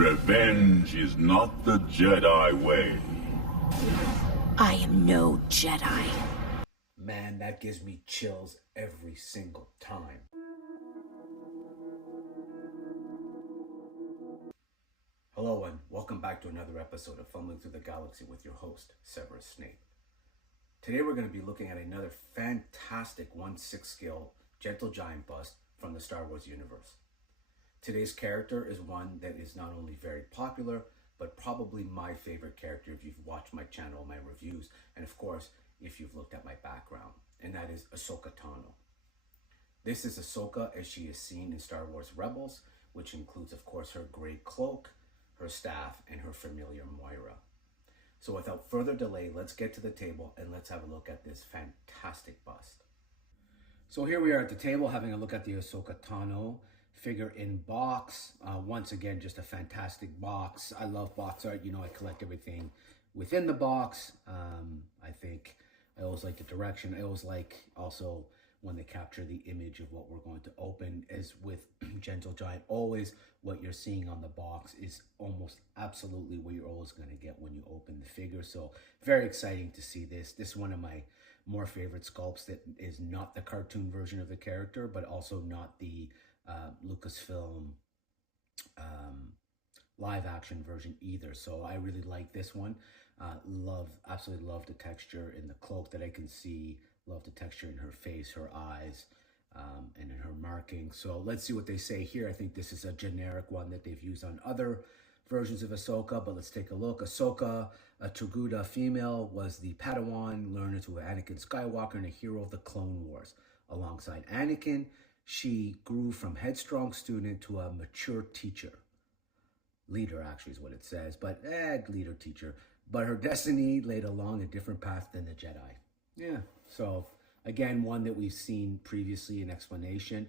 Revenge is not the Jedi way. I am no Jedi. Man, that gives me chills every single time. Hello and welcome back to another episode of Fumbling Through the Galaxy with your host, Severus Snape. Today we're going to be looking at another fantastic 1/6 scale gentle giant bust from the Star Wars universe. Today's character is one that is not only very popular, but probably my favorite character if you've watched my channel, my reviews, and of course, if you've looked at my background, and that is Ahsoka Tano. This is Ahsoka as she is seen in Star Wars Rebels, which includes, of course, her gray cloak, her staff, and her familiar Moira. So without further delay, let's get to the table and let's have a look at this fantastic bust. So here we are at the table having a look at the Ahsoka Tano figure in box. Once again, just a fantastic box. I love box art. You know, I collect everything within the box. I think I always like the direction. I always like also when they capture the image of what we're going to open. As with Gentle Giant, always what you're seeing on the box is almost absolutely what you're always going to get when you open the figure. So very exciting to see this. This is one of my more favorite sculpts that is not the cartoon version of the character, but also not the Lucasfilm live action version either. So I really like this one. Absolutely love the texture in the cloak that I can see. Love the texture in her face, her eyes, and in her marking. So let's see what they say here. I think this is a generic one that they've used on other versions of Ahsoka, but let's take a look. Ahsoka, a Toguda female, was the Padawan learner to Anakin Skywalker and a hero of the Clone Wars. Alongside Anakin, she grew from headstrong student to a mature teacher. Leader, actually, is what it says, but leader, teacher. But her destiny laid along a different path than the Jedi. Yeah, so again, one that we've seen previously in explanation.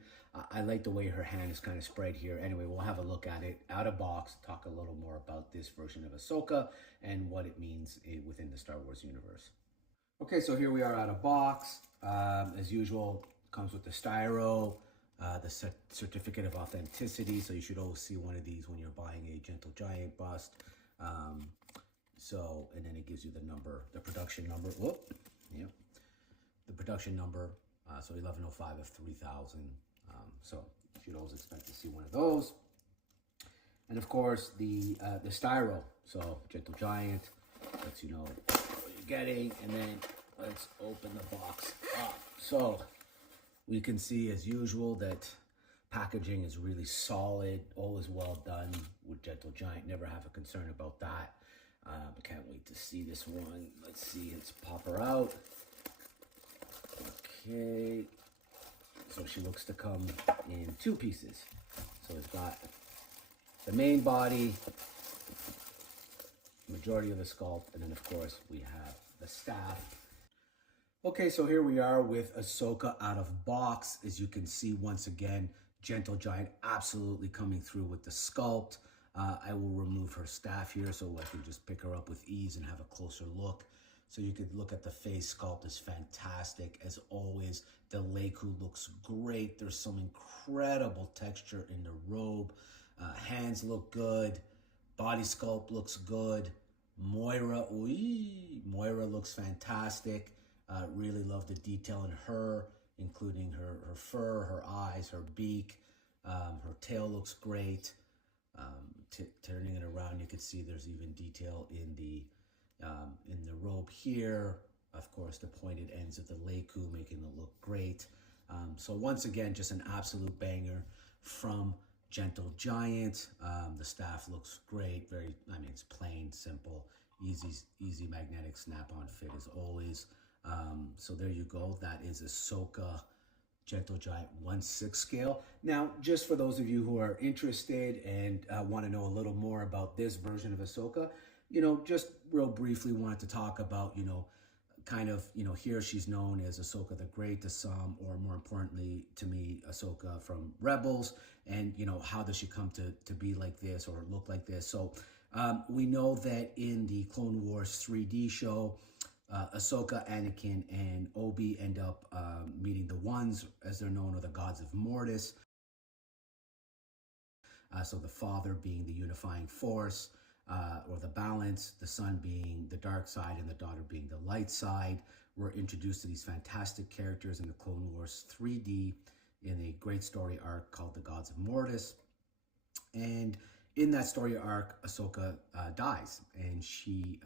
I like the way her hand is kind of spread here. Anyway, we'll have a look at it out of box, talk a little more about this version of Ahsoka and what it means within the Star Wars universe. Okay, so here we are out of box. As usual, comes with the styro, the certificate of authenticity. So you should always see one of these when you're buying a Gentle Giant bust. And then it gives you the number, the production number. Whoop, yeah, the production number. So 1105 of 3000. So you should always expect to see one of those. And of course the styro. So Gentle Giant lets you know what you're getting, and then let's open the box up. So we can see, as usual, that packaging is really solid, always well done with Gentle Giant. Never have a concern about that. Can't wait to see this one. Let's see, let's pop her out. Okay, so she looks to come in two pieces. So it's got the main body, majority of the sculpt, and then of course we have the staff. Okay, so here we are with Ahsoka out of box. As you can see, once again, Gentle Giant absolutely coming through with the sculpt. I will remove her staff here so I can just pick her up with ease and have a closer look. So you could look at the face sculpt is fantastic. As always, the Leiku looks great. There's some incredible texture in the robe. Hands look good. Body sculpt looks good. Moira looks fantastic. Really love the detail in her, including her fur, her eyes, her beak. Her tail looks great. Turning it around, you can see there's even detail in the robe here. Of course, the pointed ends of the Leiku making it look great. So once again, just an absolute banger from Gentle Giant. The staff looks great. It's plain, simple, easy magnetic snap-on fit as always. So there you go. That is Ahsoka Gentle Giant 1/6 scale. Now, just for those of you who are interested and want to know a little more about this version of Ahsoka, just real briefly wanted to talk about, here she's known as Ahsoka the Great to some, or more importantly to me, Ahsoka from Rebels. And, how does she come to be like this or look like this? So we know that in the Clone Wars 3D show, Ahsoka, Anakin, and Obi end up meeting the Ones, as they're known, or the gods of Mortis. So the father being the unifying force, or the balance, the son being the dark side and the daughter being the light side. We're introduced to these fantastic characters in the Clone Wars 3D in a great story arc called The Gods of Mortis. And in that story arc, Ahsoka dies, and she,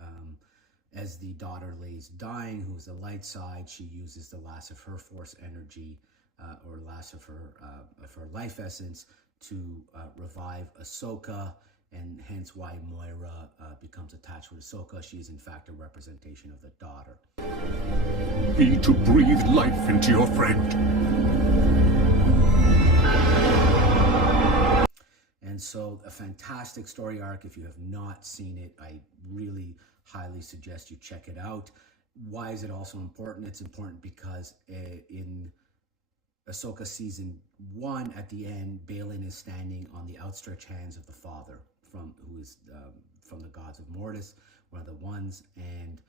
as the daughter lays dying, who's the light side, she uses the last of her force energy, or last of her life essence, to revive Ahsoka, and hence why Moira becomes attached with Ahsoka. She is in fact a representation of the daughter. Be to breathe life into your friend. And so a fantastic story arc. If you have not seen it, I really highly suggest you check it out. Why is it also important? It's important because in Ahsoka season 1, at the end, Baylan is standing on the outstretched hands of the father, who is from the Gods of Mortis, one of the ones, and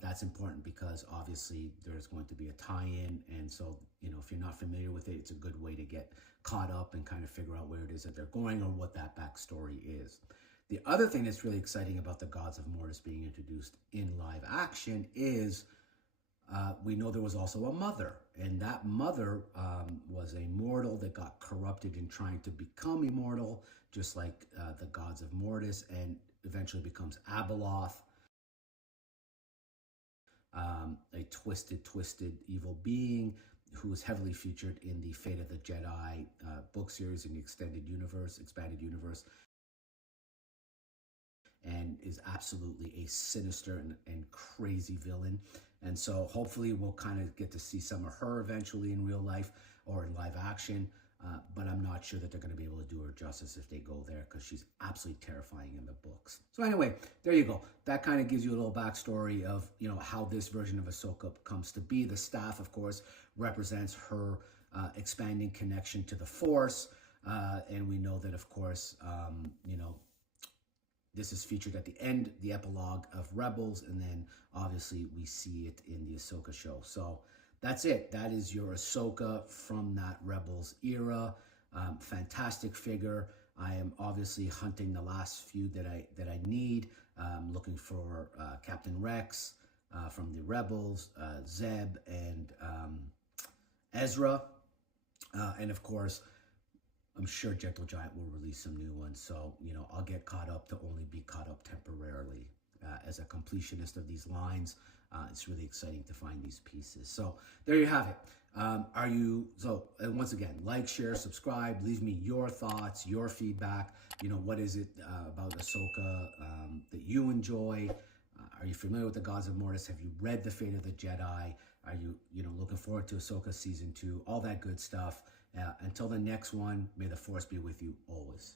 that's important because obviously there's going to be a tie-in, and so, you know, if you're not familiar with it, it's a good way to get caught up and kind of figure out where it is that they're going or what that backstory is. The other thing that's really exciting about the Gods of Mortis being introduced in live action is we know there was also a mother, and that mother was a mortal that got corrupted in trying to become immortal, just like the Gods of Mortis, and eventually becomes Abeloth, a twisted evil being who is heavily featured in the Fate of the Jedi book series in the expanded universe, and is absolutely a sinister and crazy villain. And so hopefully we'll kind of get to see some of her eventually in real life or in live action, but I'm not sure that they're going to be able to do her justice if they go there, because she's absolutely terrifying in the books. So anyway, there you go. That kind of gives you a little backstory of, you know, how this version of Ahsoka comes to be. The staff, of course, represents her expanding connection to the Force, and we know that, of course, you know, this is featured at the end, the epilogue of Rebels, and then obviously we see it in the Ahsoka show. So that's it. That is your Ahsoka from that Rebels era. Fantastic figure. I am obviously hunting the last few that I need. Looking for Captain Rex from the Rebels, Zeb, and Ezra, and of course, I'm sure Gentle Giant will release some new ones, so, you know, I'll get caught up to only be caught up temporarily. As a completionist of these lines, it's really exciting to find these pieces. So there you have it. Once again, like, share, subscribe, leave me your thoughts, your feedback. You know, what is it about Ahsoka that you enjoy? Are you familiar with the Gods of Mortis? Have you read The Fate of the Jedi? Are you, looking forward to Ahsoka Season 2? All that good stuff. Until the next one, may the Force be with you always.